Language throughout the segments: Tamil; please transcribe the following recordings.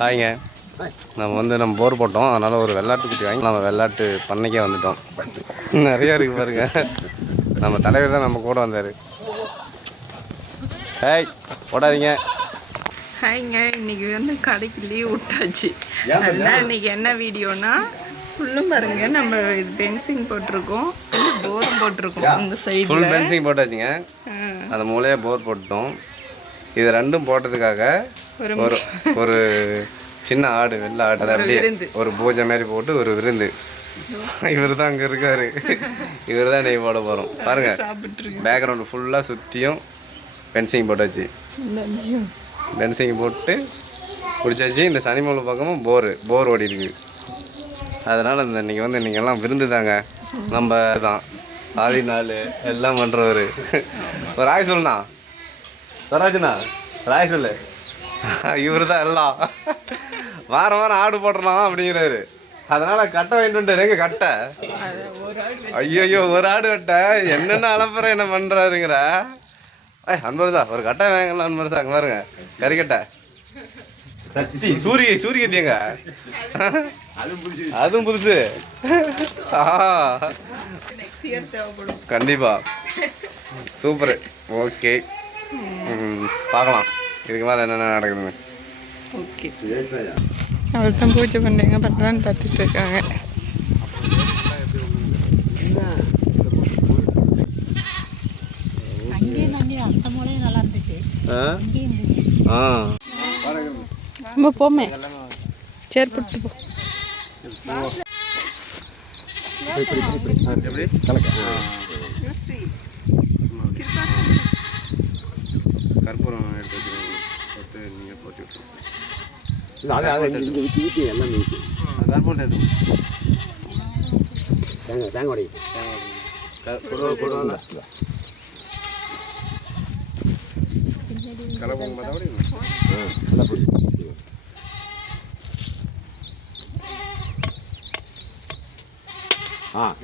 ஹாய்ங்க, நம்ம போர் போட்டோம். அதனால் ஒரு வெள்ளாட்டு குட்டி வாங்கி நம்ம வெள்ளாட்டு பண்ணைக்கே வந்துட்டோம். நிறையா இருக்குது பாருங்க. நம்ம தலைவர் தான் நம்ம கூட வந்தார். ஹாய், போடாதீங்க. ஹாய்ங்க, இன்றைக்கி கடைக்கு லீவ் விட்டாச்சு. அதனால் இன்றைக்கி என்ன வீடியோனா ஃபுல்லும் பாருங்க. நம்ம இது பென்சிங் போட்டிருக்கோம், போரும் போட்டிருக்கோம். அந்த சைடு ஃபுல் பென்சிங் போட்டாச்சுங்க. அந்த மூலையாக போர் போட்டோம். இது ரெண்டும் போட்டதுக்காக ஒரு சின்ன ஆடு, வெள்ளை ஆடு, அதை அப்படியே ஒரு பூஜை மாதிரி போட்டு ஒரு விருந்து. இவர் தான் அங்கே இருக்கார். இவர் தான் நெய் போட போகிறோம். பாருங்கள், பேக்ரவுண்டு ஃபுல்லாக சுற்றியும் பென்சிங் போட்டாச்சு. பென்சிங் போட்டு பிடிச்சாச்சு. இந்த சனிமலை பக்கமும் போர் ஓடி இருக்கு. அதனால் இன்றைக்கி எல்லாம் விருந்து தாங்க. நம்ம தான் ஆதி நாள் எல்லாம் பண்ணுறவர். ஒரு ஆய் சொல்லுண்ணா, சராஜண்ணா, ராய் சொல்லு. இவர் தான் எல்லாம் வாரம் ஆடு போட்டுடலாம் அப்படிங்கிறாரு. அதனால் கட்டை வாங்கிட்டு எங்க கட்டை? ஐயோ, ஒரு ஆடு வெட்ட என்னென்ன அலப்புற என்ன பண்ணுறாருங்கிற. அன்பரசா, ஒரு கட்டை வாங்கலாம் அன்பரசா. அங்கே பாருங்க, கறிக்கட்டை சூரியகத்தியங்க, அதுவும் புதுசு. கண்டிப்பா சூப்பரு. ஓகே, பார்க்கலாம் இதுக்கு மேலே என்னென்ன நடக்குதுன்னு. ஓகே, அவர் தான் பூஜை பண்ணுறீங்க, பண்ணலான்னு பார்த்துட்டு இருக்காங்க. நம்ம போமே, சேர் போட்டு போ. கற்பூரம் எடுத்து வச்சுருக்கோம், நீங்கள் போட்டு எல்லாமே கற்பூரத்தை எடுத்து தேங்காய் உடை கலப்போங்க பார்த்தா நல்லா பிடிச்சி.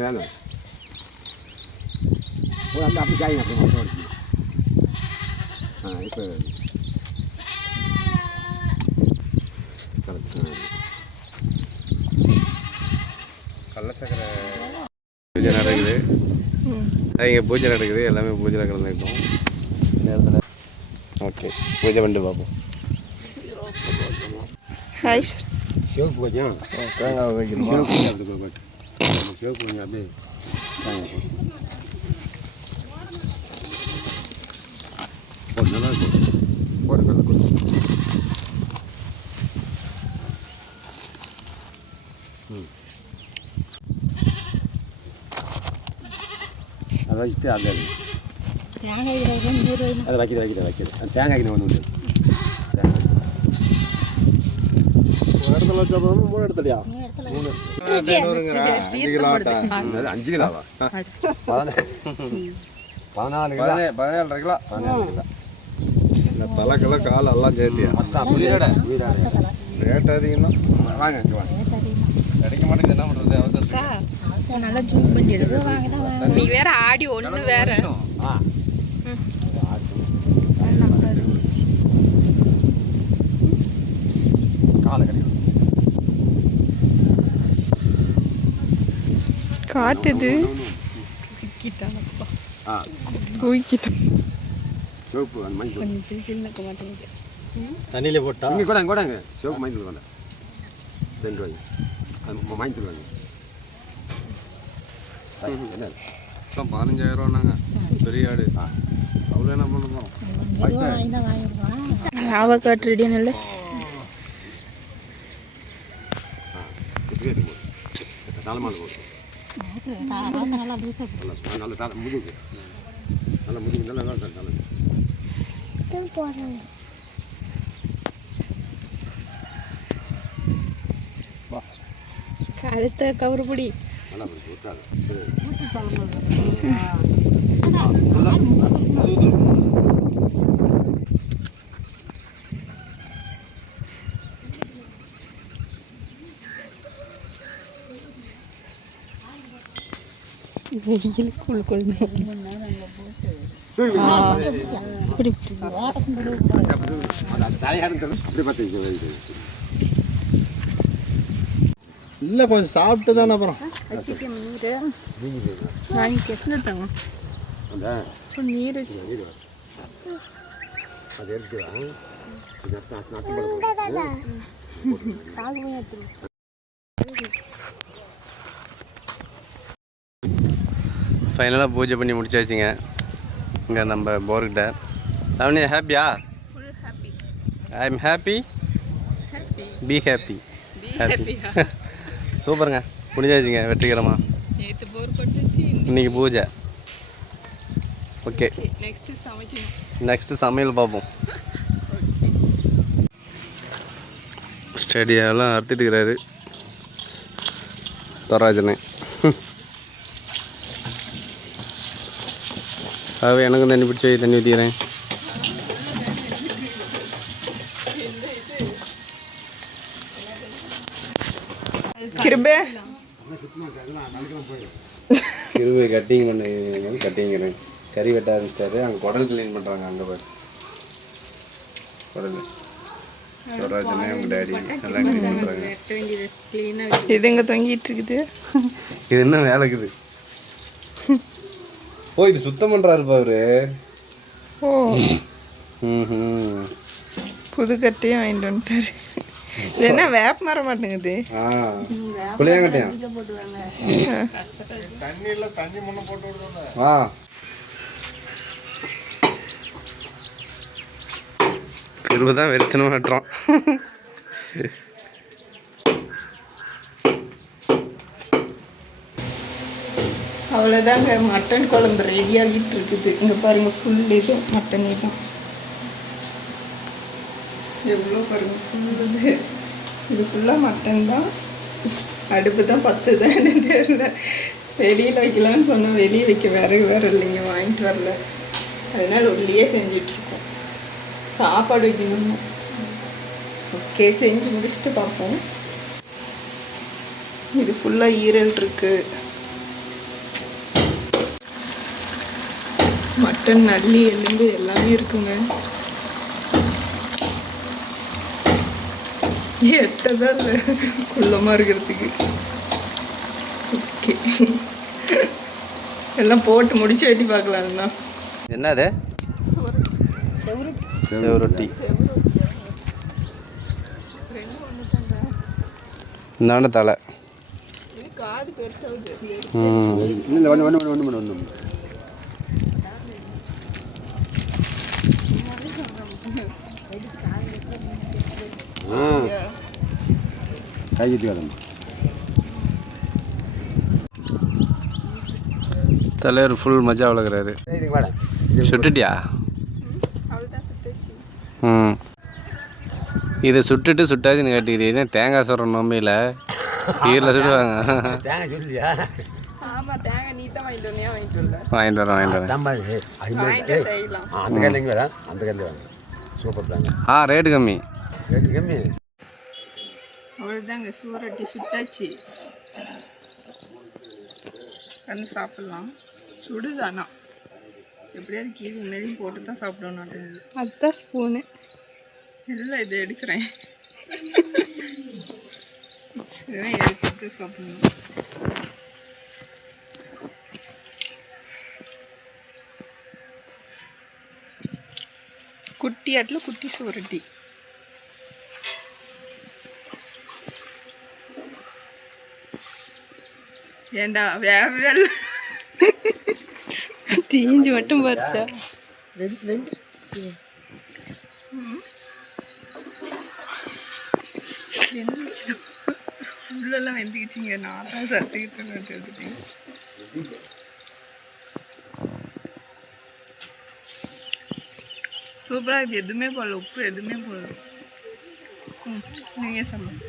வேங்க அந்த அப்படி காய்ங்க, அப்படி மட்டும் அடிச்சு. இப்போ கள்ள சக்கரை பூஜை நடக்குது. இங்கே பூஜை நடக்குது, எல்லாமே பூஜையில் கலந்துக்கிட்டோம் நேரத்தில். ஓகே, பூஜை பண்ணிட்டு பார்ப்போம். ஹாய், சிவப்பு கொஞ்சம் தேங்காய் வைக்கணும். சிவப்பு கொஞ்சம் அப்படியே தேங்காய் போட்டு நல்லா இருக்கும். போட்டு அதை வச்சுட்டு அந்த அதை வைக்கிறது அது தேங்காய்க்கு ஒன்று உண்டு. இடத்துல வச்சோம், 3 இடத்துலையா? 5 கிலோவா? 14 கிலோ. இந்த தலைக்கெல்லாம் கால் எல்லாம் சேர்த்தியா? ரேட் அதிகம் தான். வாங்க கிடைக்க மாட்டேங்குது, என்ன பண்ணுறது? அவசரம் நல்லா ஜூம் பண்ணி எடுத்து நீ வேற ஆடி ஒன்று வேற. காட்டுது. தண்ணியில போட்டா இங்கே கூடாங்க சிவப்பு மஞ்சள் கொண்ட 2 ரூபாய் மஞ்சள் வாங்க. என்ன 15,000 ரூபாங்க பெரிய ஆடு. அவ்வளோ என்ன பண்ண போகிறோம்? ஆவக்காட்டு ரெடியா? நல்ல தலைமால் போட்டு நல்ல முதுகு, நல்ல முதுகு, நல்லா தலை கழுத்த கவர்படி நல்லா விட்டாங்க. வெயில் குழு இல்லை கொஞ்சம் சாப்பிட்டு தானே அப்புறம் நீர் அது எடுத்துக்கலாம் ஃபைனலாக பூஜை பண்ணி முடிச்சாச்சுங்க இங்கே நம்ம போர்கிட்ட. லாவண்யா ஹாப்பியா? I am happy. Be happy. சூப்பருங்க, முடிஞ்சாச்சுங்க வெற்றிகரமாக. இன்னைக்கு பூஜை. ஓகே, நெக்ஸ்ட்டு சமையல் பார்ப்போம். ஸ்டேடியாவெல்லாம் அறுத்துட்டு இருக்கிறாரு தராஜனே. அவை எனக்கும் தண்ணி பிடிச்சி தண்ணி ஊற்றிக்கிறேன். கிருபே கட்டிங் பண்ணி கட்டிங்கிறேன். கறி வெட்ட ஆரம்பிச்சிட்டாரு. அங்கே குடல் க்ளீன் பண்ணுறாங்க. அங்கே பாரு குடல். ஸ்வராஜனே உங்கள் டேடி எல்லாம் க்ளீன் பண்ணுறாங்க. இது எங்கே தொங்கிட்டு இருக்குது? இது என்ன வேலை இருக்குது? ஓ, இது சுத்தம் பண்ணுறாருப்பா அவரு. ஓ, புது கட்டையும் வாங்கிட்டு வந்துட்டாரு. இது என்ன வேப்ப மரம் மாட்டேங்குது? புளியாங்கட்டையா? கிருபதான் வெறித்தனம் மாட்டுறோம். அவ்வளோதாங்க, மட்டன் குழம்பு ரெடி ஆகிட்டு இருக்குது. இங்கே பாருங்கள், ஃபுல் இது மட்டன். இதுதான் எவ்வளோ பாருங்கள், ஃபுல்லு இது ஃபுல்லாக மட்டன் தான். அடுப்பு தான் 10 தான் தெரியல. வெளியில் வைக்கலான்னு சொன்னால் வெளியே வைக்க வேறு இல்லைங்க, வாங்கிட்டு வரல. அதனால் உள்ளே செஞ்சிட்ருக்கோம். சாப்பாடு வைக்கணும். ஓகே, செஞ்சு முடிச்சுட்டு பார்ப்போம். இது ஃபுல்லாக ஈரல் இருக்குது. மட்டன் நல்லி எலும்பு எல்லாமே இருக்குங்க. எட்டதான் இல்லை குள்ளமாக இருக்கிறதுக்கு. ஓகே, எல்லாம் போட்டு முடிச்சு வெட்டி பார்க்கலாம்ண்ணா. என்னது? செவரொட்டி. இந்தாண்ட தலை. காது பெருசாக தலைவர் ஃபுல் மஜா வளர்க்குறாரு. சுட்டுட்டியா? இதை சுட்டுட்டு சுட்டாச்சுன்னு கேட்டுக்கிறீங்க. தேங்காய் சொல்கிற நோம்பியில் ஈரில் சுடுவாங்க. வாங்கிட்டு வரேன். ரேட்டு கம்மி. அவ்வளோதாங்க, சுவரொட்டி சுட்டாச்சு. வந்து சாப்பிட்லாம். சுடுதானா எப்படியாவது கீழே மேலே போட்டு தான் சாப்பிடணும். அதுதான் ஸ்பூனு இல்லை, இதை எடுக்கிறேன். இதுதான் எடுத்துட்டு சாப்பிடணும். குட்டி ஆட்டில் குட்டி சுவரொட்டி. ஏண்டா வேற தீஞ்சு மட்டும் பறிச்சா? உள்ளெல்லாம் வெந்துக்கிச்சிங்க. நான் தான் சத்துக்கிட்டு எடுத்துட்டேன். சூப்பராக இருக்குது. எதுவுமே போடல, உப்பு எதுவுமே போடல. நீங்கள் சொல்லுங்கள்.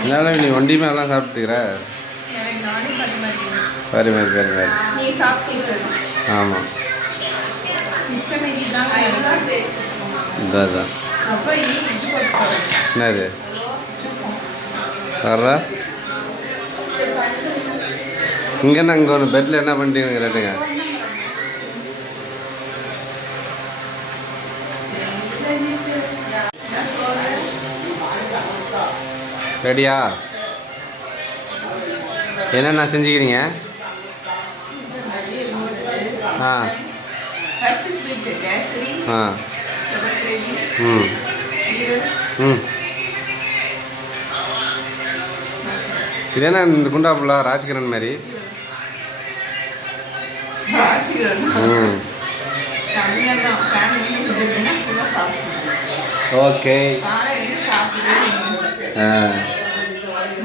என்னால நீ ஒண்டியுமே எல்லாம் சாப்பிட்டுக்கிற? சரி மாதிரி சரி மாதிரி. நீ சாப்பிட்டீங்க? ஆமாம், மிச்சம் இதுதான். இதான் என்னது வர்றா? இங்கே என்ன இங்கே ஒன்று பெட்டில் என்ன பண்ணிட்டீங்க கேட்டுங்க. ரெடியா? என்னென்ன செஞ்சுக்கிறீங்க? ஆ ஃபர்ஸ்ட் ஸ்வீட் கேசரி, ஆ ரவை கிரேவி, ம் ஈரல், ம் இது என்ன இந்த குண்டா புல்லா ராஜ்கிரண் மாதிரி? பாக்கிரம் ம் கம்மியாக தான் ஃபேமிலி இதுன்னா ஃபுல்லாக சாப்பிடுவோம். ஓகே. காலையில் சாப்பிடுவேன். ஆ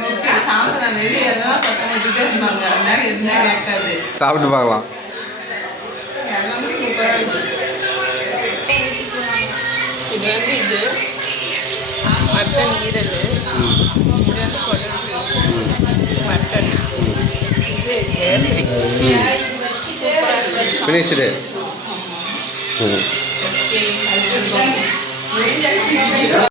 ஓகே சாப்பிட வெளியே எல்லாம் பக்கம் இதுக்காங்க அதனால எதுவுமே கேட்காது. சாப்பிட்டு பார்க்கலாம். எல்லாமே சூப்பராக இருக்குது. இது வந்து இது மட்டன் ஈரல், இது வந்து குடல், மட்டன், இது கேசரி. ஃபினிஷ்டு. ம் ஓகே